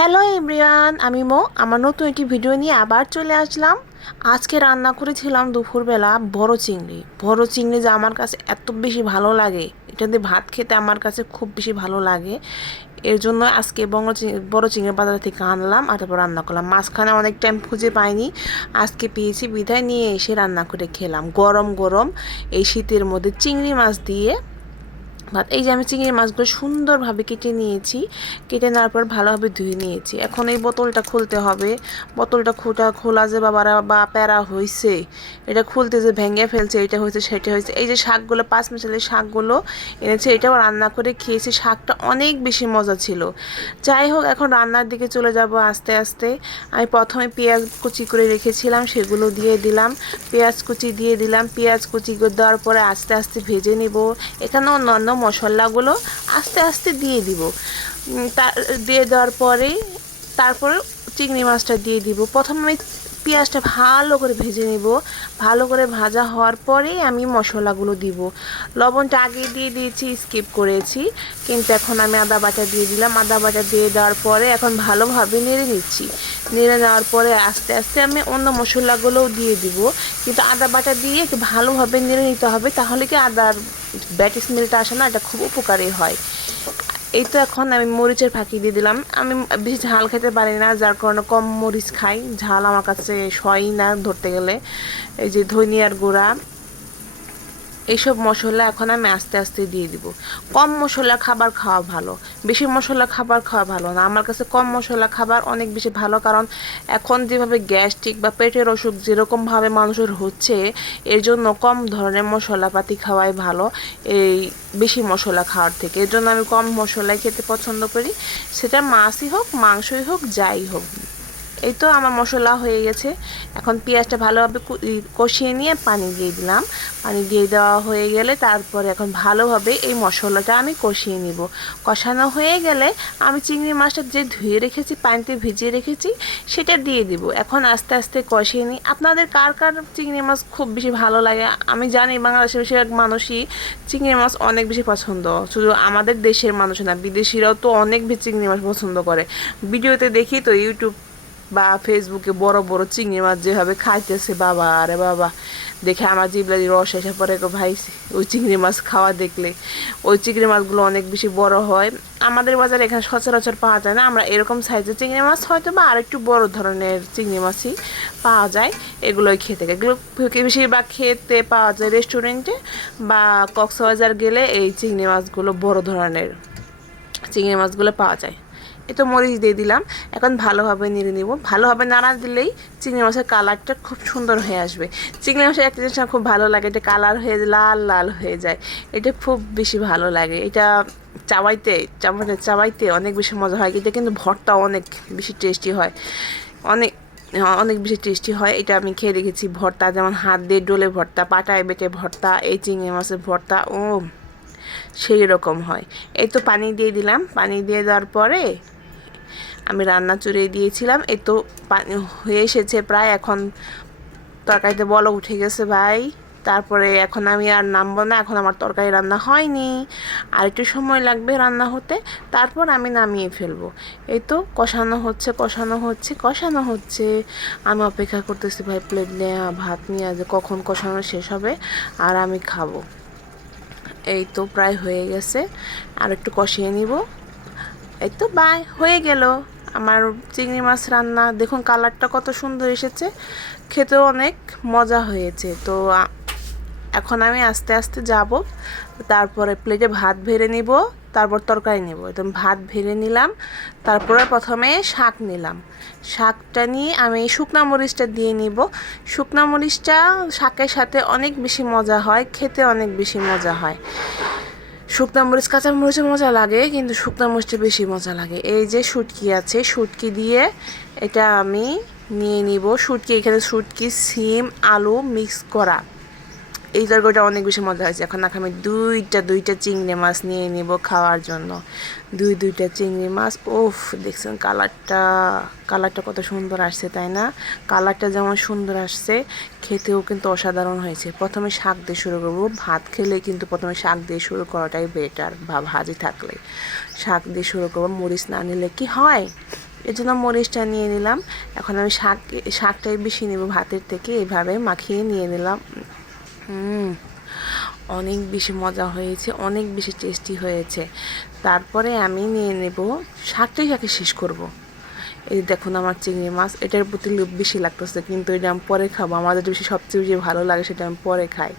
Hello everyone, আমি মো। আমার নতুন একটি ভিডিও নিয়ে আবার চলে আসলাম। আজকে রান্না করেছিলাম দুপুরবেলা বড় চিংড়ি। বড় চিংড়ি যে আমার কাছে এত বেশি ভালো লাগে, এটা দিয়ে ভাত খেতে আমার কাছে খুব বেশি ভালো লাগে। এর জন্য আজকে বড় চিংড়ি বড় চিংড়ি বাজার থেকে আনলাম আর তারপর রান্না করলাম। মাঝখানে অনেক টাইম খুঁজে পাইনি। আজকে পেয়েছি বিদায় নিয়ে এসে রান্না করে খেলাম। গরম গরম এই শীতের মধ্যে চিংড়ি মাছ দিয়ে ভাত। এই যে আমি চিংড়ি মাছগুলো সুন্দরভাবে কেটে নিয়েছি। কেটে নেওয়ার পর ভালোভাবে ধুয়ে নিয়েছি। এখন এই বোতলটা খুলতে হবে। বোতলটা খোটা খোলা যে বাবারা বা প্যারা হয়েছে এটা খুলতে যে ভেঙে ফেলছে, এটা হয়েছে সেটা হয়েছে এই যে শাকগুলো, পাঁচ মিশালের শাকগুলো এনেছে, এটাও রান্না করে খেয়েছি। শাকটা অনেক বেশি মজা ছিল। যাই হোক, এখন রান্নার দিকে চলে যাব আস্তে আস্তে। আমি প্রথমে পেঁয়াজ কুচি করে রেখেছিলাম, সেগুলো দিয়ে দিলাম। পেঁয়াজ কুচি দিয়ে দিলাম। পেঁয়াজ কুচি দেওয়ার পরে আস্তে আস্তে ভেজে নেব। এখানেও অন্যান্য মশলাগুলো আস্তে আস্তে দিয়ে দিব। তা দিয়ে দেওয়ার পরে তারপরে চিংড়ি মাছটা দিয়ে দিব। প্রথমে আমি পেঁয়াজটা ভালো করে ভেজে নেব। ভালো করে ভাজা হওয়ার পরেই আমি মশলাগুলো দিব। লবণটা আগে দিয়ে দিয়েছি, স্কিপ করেছি। কিন্তু এখন আমি আদা বাটা দিয়ে দিলাম। আদা বাটা দিয়ে দেওয়ার পরে এখন ভালোভাবে নেড়ে নিচ্ছি। নেড়ে নেওয়ার পরে আস্তে আস্তে আমি অন্য মশলাগুলোও দিয়ে দিব। কিন্তু আদা বাটা দিয়ে একটু ভালোভাবে নেড়ে নিতে হবে। তাহলে কি আদার ব্যাট স্মেলটা আসে না? এটা খুব উপকারী হয়। এই তো এখন আমি মরিচের ফাঁকি দিয়ে দিলাম। আমি বেশি ঝাল খেতে পারি না, যার কারণে কম মরিচ খাই। ঝাল আমার কাছে সয়ই না ধরতে গেলে। এই যে ধনিয়ার গুঁড়া এইসব মশলা এখন আমি আস্তে আস্তে দিয়ে দিব। কম মশলা খাবার খাওয়া ভালো, বেশি মশলা খাবার খাওয়া ভালো না। আমার কাছে কম মশলা খাবার অনেক বেশি ভালো কারণ এখন যেভাবে গ্যাস্ট্রিক বা পেটের অসুখ যেরকমভাবে মানুষের হচ্ছে, এর জন্য কম ধরনের মশলাপাতি খাওয়াই ভালো, এই বেশি মশলা খাওয়ার থেকে। এর জন্য আমি কম মশলাই খেতে পছন্দ করি। সেটা মাছই হোক, মাংসই হোক, যাই হোক। এই তো আমার মশলা হয়ে গেছে। এখন পেঁয়াজটা ভালোভাবে কষিয়ে নিয়ে পানি দিয়ে দিলাম। পানি দিয়ে দেওয়া হয়ে গেলে তারপরে এখন ভালোভাবে এই মশলাটা আমি কষিয়ে নিব। কষানো হয়ে গেলে আমি চিংড়ি মাছটা যে ধুয়ে রেখেছি, পানিতে ভিজিয়ে রেখেছি, সেটা দিয়ে দিব। এখন আস্তে আস্তে কষিয়ে নিই। আপনাদের কার কার চিংড়ি মাছ খুব বেশি ভালো লাগে? আমি জানি বাংলাদেশের বেশিরভাগ মানুষই চিংড়ি মাছ অনেক বেশি পছন্দ। শুধু আমাদের দেশের মানুষ না, বিদেশিরাও তো অনেক বেশি চিংড়ি মাছ পছন্দ করে। ভিডিওতে দেখি তো ইউটিউব বা ফেসবুকে বড় বড় চিংড়ি মাছ যেভাবে খাইতেছে, বাবা, আরে বাবা। দেখে আমার জিবলারি রস এসে পরে ভাই। ওই চিংড়ি মাছ খাওয়া দেখলে ওই চিংড়ি মাছগুলো অনেক বেশি বড় হয়। আমাদের বাজারে এখানে সচরাচর পাওয়া যায় না। আমরা এরকম সাইজের চিংড়ি মাছ হয়তো বা আরেকটু বড় ধরনের চিংড়ি মাছই পাওয়া যায়। এগুলোই খেতে এগুলো বেশিরভাগ খেতে পাওয়া যায় রেস্টুরেন্টে বা কক্সবাজার গেলে এই চিংড়ি মাছগুলো বড় ধরনের চিংড়ি মাছগুলো পাওয়া যায়। এ তো মরিচ দিয়ে দিলাম। এখন ভালোভাবে নেড়ে নিব। ভালোভাবে নাড়া দিলেই চিংড়ি মাছের কালারটা খুব সুন্দর হয়ে আসবে। চিংড়ি মাছের একটা জিনিস খুব ভালো লাগে এটা কালার হয়ে লাল লাল হয়ে যায়। এটা খুব বেশি ভালো লাগে। এটা চাবাইতে চাবাইতে চাবাইতে অনেক বেশি মজা হয়। এটা কিন্তু ভর্তা অনেক বেশি টেস্টি হয়। অনেক হ্যাঁ, অনেক বেশি টেস্টি হয়। এটা আমি খেয়ে দেখেছি ভর্তা যেমন হাত দিয়ে ডোলে ভর্তা পাটায় বেটে ভর্তা এই চিংড়ি মাছের ভর্তা ও সেই রকম হয়। এই তো পানি দিয়ে দিলাম। পানি দিয়ে দেওয়ার পরে আমি রান্না চড়িয়ে দিয়েছিলাম। এই তো পানি হয়ে এসেছে প্রায়, এখন তরকারিতে বলো উঠে গেছে ভাই। তারপরে এখন আমি আর নামবো না, এখন আমার তরকারি রান্না হয়নি। আর একটু সময় লাগবে রান্না হতে, তারপর আমি নামিয়ে ফেলব। এই তো কষানো হচ্ছে কষানো হচ্ছে কষানো হচ্ছে। আমি অপেক্ষা করতেছি ভাই প্লেট নেওয়া ভাত নিয়ে, যে কখন কষানো শেষ হবে, আর আমি খাব। এই তো প্রায় হয়ে গেছে, আর একটু কষিয়ে নিব। এই তো বাই হয়ে গেল। আমার চিংড়ি মাছ রান্না, দেখুন কালারটা কত সুন্দর এসেছে। খেতেও অনেক মজা হয়েছে। তো এখন আমি আস্তে আস্তে যাব। তারপরে প্লেটে ভাত ভেড়ে নিব, তারপর তরকারি নেব। একদম ভাত ভেড়ে নিলাম, তারপরে প্রথমে শাক নিলাম। শাকটা নিয়ে আমি শুকনা মরিচটা দিয়ে নিব। শুকনা মরিচটা শাকের সাথে অনেক বেশি মজা হয়, খেতে অনেক বেশি মজা হয়। শুকনা মরিচ, কাঁচা মরিচের মজা লাগে, কিন্তু শুকনা মরিচটা বেশি মজা লাগে। এই যে শুটকি আছে, শুটকি দিয়ে এটা আমি নিয়ে নিব। শুটকি, এখানে শুটকি, সিম, আলু মিক্স করা। এই তরকারিটা অনেক বেশি মজা হয়েছে। এখন আমি দুইটা দুইটা চিংড়ি মাছ নিয়ে নিব খাওয়ার জন্য। দুই, দুইটা চিংড়ি মাছ। উফ, দেখছেন কালারটা কালারটা কত সুন্দর আসছে, তাই না? কালারটা যেমন সুন্দর আসছে, খেতেও কিন্তু অসাধারণ হয়েছে। প্রথমে শাক দিয়ে শুরু করব। ভাত খেলে কিন্তু প্রথমে শাক দিয়ে শুরু করাটাই বেটার বা ভাজি থাকলে। শাক দিয়ে শুরু করব। মরিচ না নিলে কি হয়? এর জন্য মরিচটা নিয়ে নিলাম। এখন আমি শাক, শাকটাই বেশি নেব ভাতের থেকে। এভাবে মাখিয়ে নিয়ে নিলাম। হুম, অনেক বেশি মজা হয়েছে, অনেক বেশি টেস্টি হয়েছে। তারপরে আমি নিয়ে নেব শাকটাই শাকে শেষ করব। এই দেখুন আমার চিংড়ি মাছ, এটার প্রতি লোভ বেশি লাগতেছে, কিন্তু এটা আমি পরে খাব আমাদের বেশি সবচেয়ে বেশি ভালো লাগে সেটা আমি পরে খাই।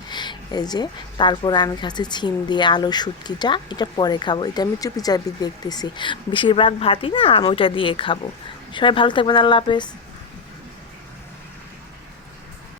এই যে, তারপরে আমি খাচ্ছি ছিম দিয়ে আলু শুটকিটা, এটা পরে খাব। এটা আমি চুপি চাপি দেখতেছি। বেশিরভাগ ভাতই না, আমি ওইটা দিয়ে খাব। সবাই ভালো থাকবেন, আল্লাহ হাফেজ।